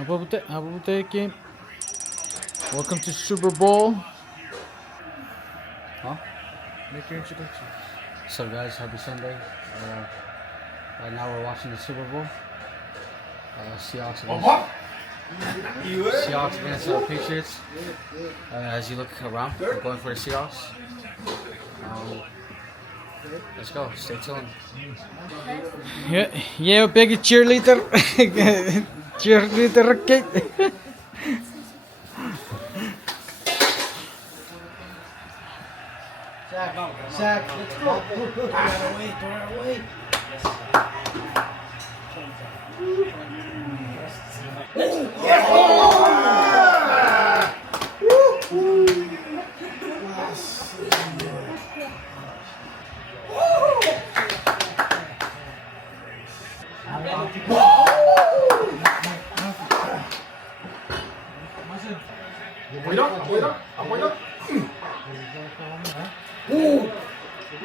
Abubute game. Welcome to Superbowl. Huh? Make your introduction. So guys, happy Sunday. Right now we're watching the Super Bowl. Seahawks against Patriots. As you look around, we're going for the Seahawks. Let's go. Stay tuned. Yeah, big cheerleader. Cheerleader kid. Zach, let's go. Throw it away. Yes! Apoyo.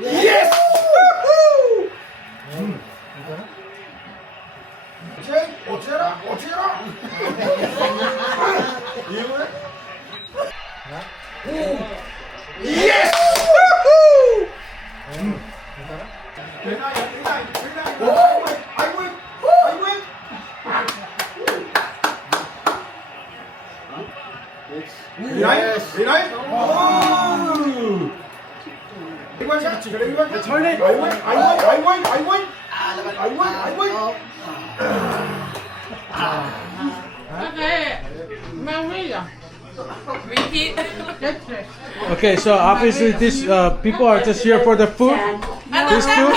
Yes! 어째라? Yes! I win! Yes! Turn it! I win! Okay, Maria. Repeat. Okay, so obviously these people are just here for the food. These two,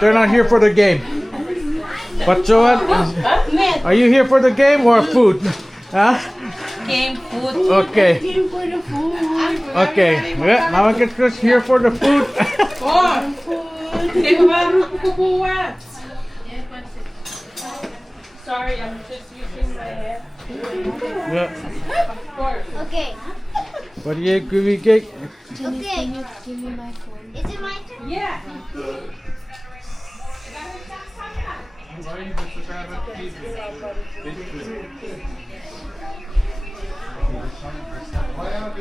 they're not here for the game. But Joel, are you here for the game or food? Huh? Game food. Okay. Game for the food. Okay. Yeah, now I get just here for the food. Sorry, I'm just using my hair. Yeah. Okay. What do you give me cake? Okay. Give me my phone. Is it my turn? Yeah.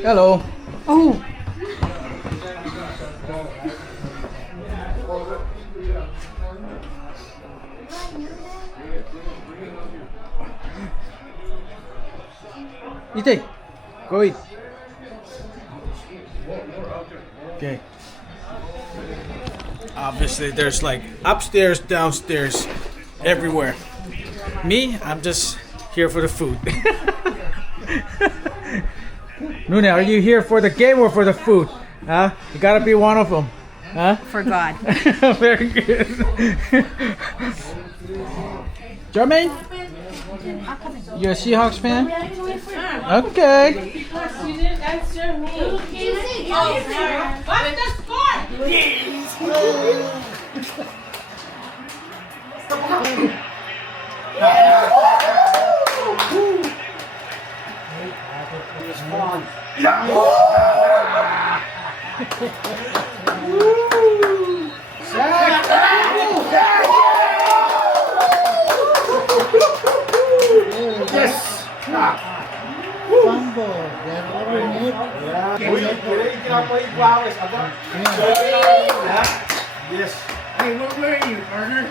Hello. Oh. Eat. Go eat. Okay. Obviously, there's like upstairs, downstairs, everywhere. Me, I'm just here for the food. Nuna, are you here for the game or for the food? Huh? You gotta be one of them. Huh? For God. Very good. Jermaine? You a Seahawks fan? Okay. Because you didn't answer me. Oh, sorry. What's the score? Yes! Fumble. They're over it. Yes. Hey, where are you, partner?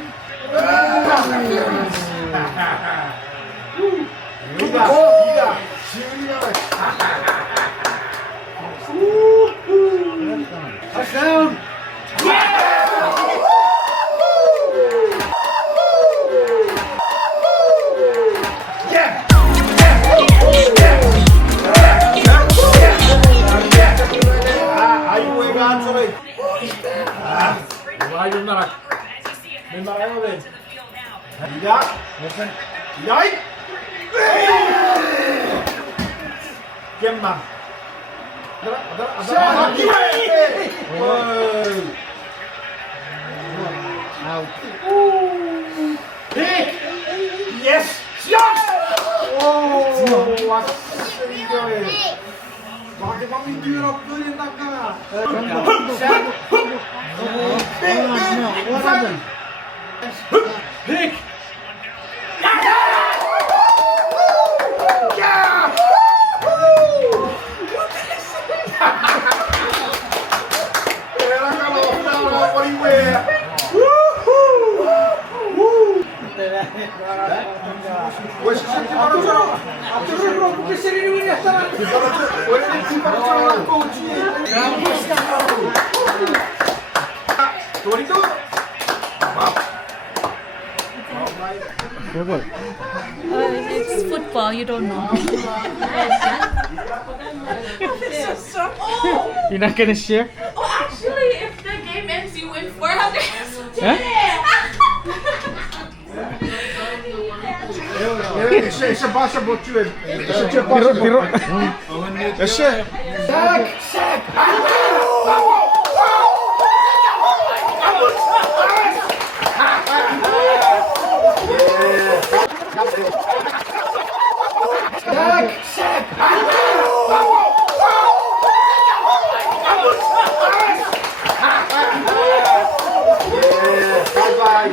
Touchdown! Ayun na. May makayo rin. Higa. Higay. Gemma. Out. Pick. Yes. Seahawks. Oh, what are you doing? Bakit bang hindi na pwede na ka? Pick! 22. What? It's football, you don't know. You're not gonna share? Oh, actually, if the game ends, you win 400. Huh? Jeszcze Basza, bo czułem. Jeszcze cię Basza, Biro. Jeszcze. Tak, tak. Tak, Bye bye.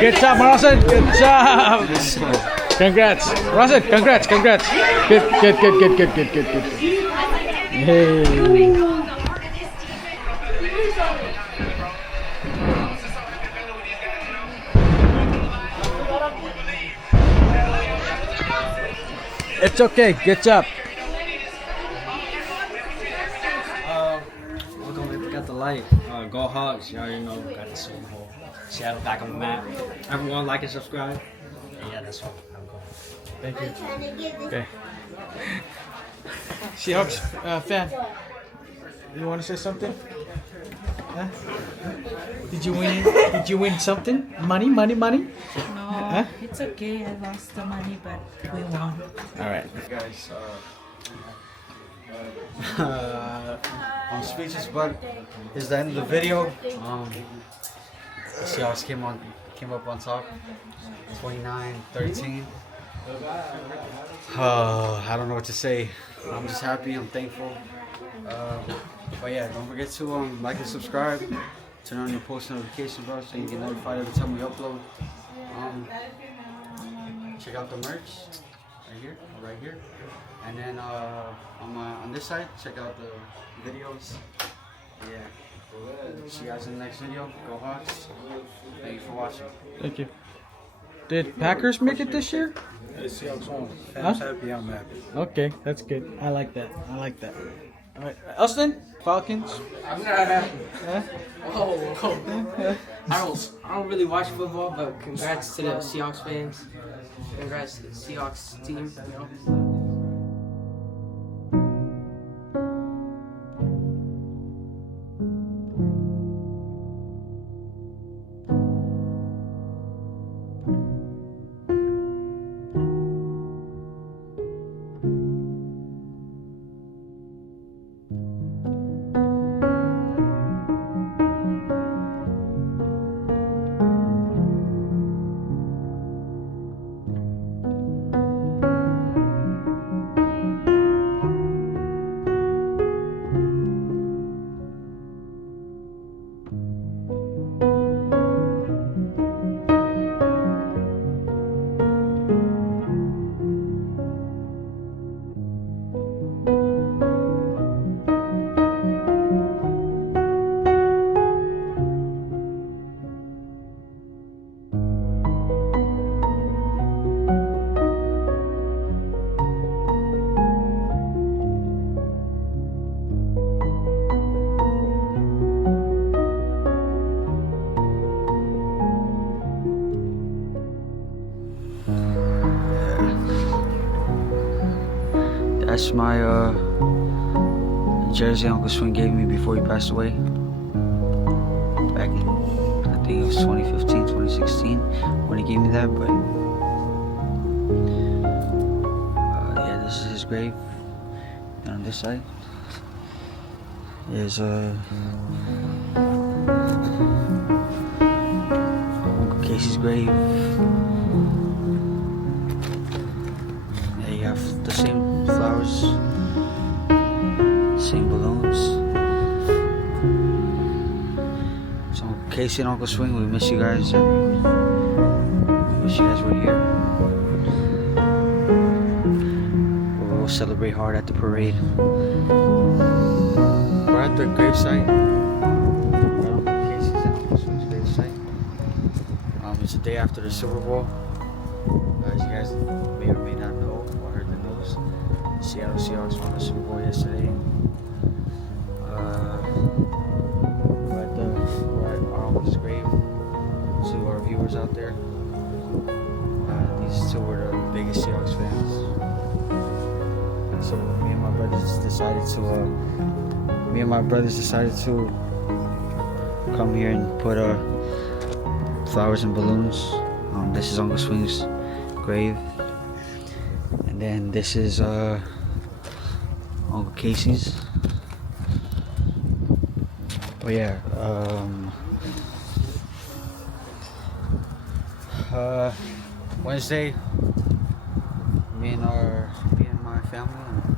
Good job, Marlson. Good job. Congrats, Rahsen. Congrats. Good. Hey. It's okay. Good job. Welcome, got the light. Go Hogs, you already know, got the Superbowl. Seattle back on the map. Everyone like and subscribe. Yeah, that's all. I'm going. Thank you. Okay. Seahawks fan, you want to say something? Huh? Did you win something? Money? No, Huh? it's okay. I lost the money, but we won. All right. Guys, I'm speechless, but it's the end of the video. The Seahawks came up on top, 29-13. I don't know what to say. I'm just happy. I'm thankful. But yeah, don't forget to like and subscribe. Turn on your post notification bell so you get notified every time we upload. Check out the merch right here, and then on this side, check out the videos. Yeah. See you guys in the next video. Go Hawks. Thank you for watching. Thank you. Did Packers make it this year? Seahawks won. Huh? Happy, I'm happy. Okay, that's good. I like that. I like that. All right, Austin, Falcons. I'm not happy. Huh? Oh. I don't really watch football, but congrats to the Seahawks fans. Congrats to the Seahawks team. You know. That's my jersey Uncle Swing gave me before he passed away. Back in, I think it was 2015, 2016 when he gave me that. But yeah, this is his grave. And on this side is Uncle Casey's grave. Yeah, you have the same flowers, same balloons. So Casey and Uncle Swing, we miss you guys, and we wish you guys were here. We'll celebrate hard at the parade. We're at the gravesite. We're at Uncle Casey's and Uncle Swing's gravesite. It's the day after the Super Bowl. As you guys may or may not know or heard the news, Seattle Seahawks won the Super Bowl yesterday. We're at our uncle's grave. To our viewers out there, these two were the biggest Seahawks fans. So me and my brothers decided to come here and put flowers and balloons. This is Uncle Swing's grave, and then this is Uncle Casey's. Oh yeah, Wednesday, me and my family and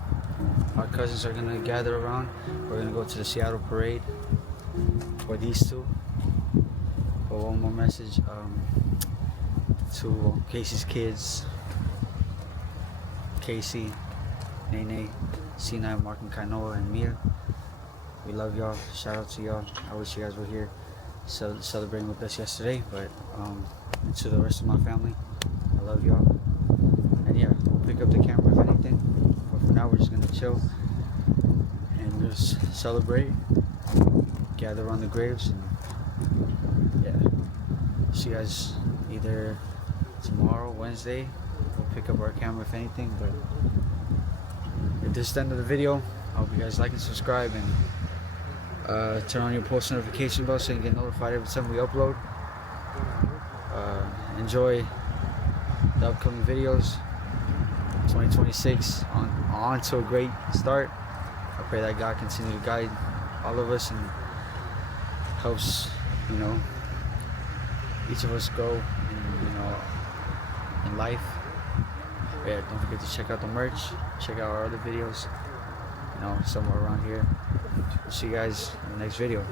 our cousins are gonna gather around. We're gonna go to the Seattle parade for these two. But one more message to Casey's kids, Casey, Nene, C9, Mark and Kainoa, and Mia. We love y'all. Shout out to y'all. I wish you guys were here celebrating with us yesterday, but to the rest of my family, I love y'all. And yeah, we'll pick up the camera if anything, but for now we're just gonna chill and just celebrate, gather around the graves, and yeah, see you guys either tomorrow, Wednesday. We'll pick up our camera if anything. But if this is the end of the video, I hope you guys like and subscribe, and turn on your post notification bell so you can get notified every time we upload. Enjoy the upcoming videos. 2026 on to a great start. I pray that God continue to guide all of us and helps, each of us grow in life. Yeah, don't forget to check out the merch, check out our other videos, somewhere around here. We'll see you guys in the next video.